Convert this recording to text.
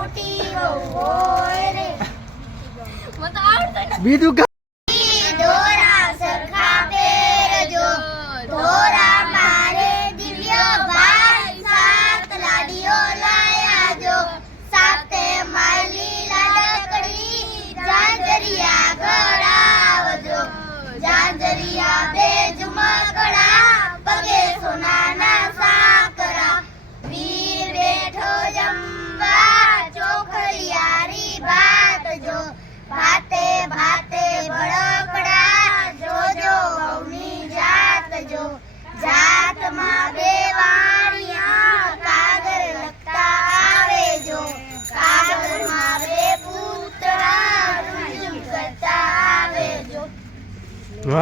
મોટી. બીજું Right.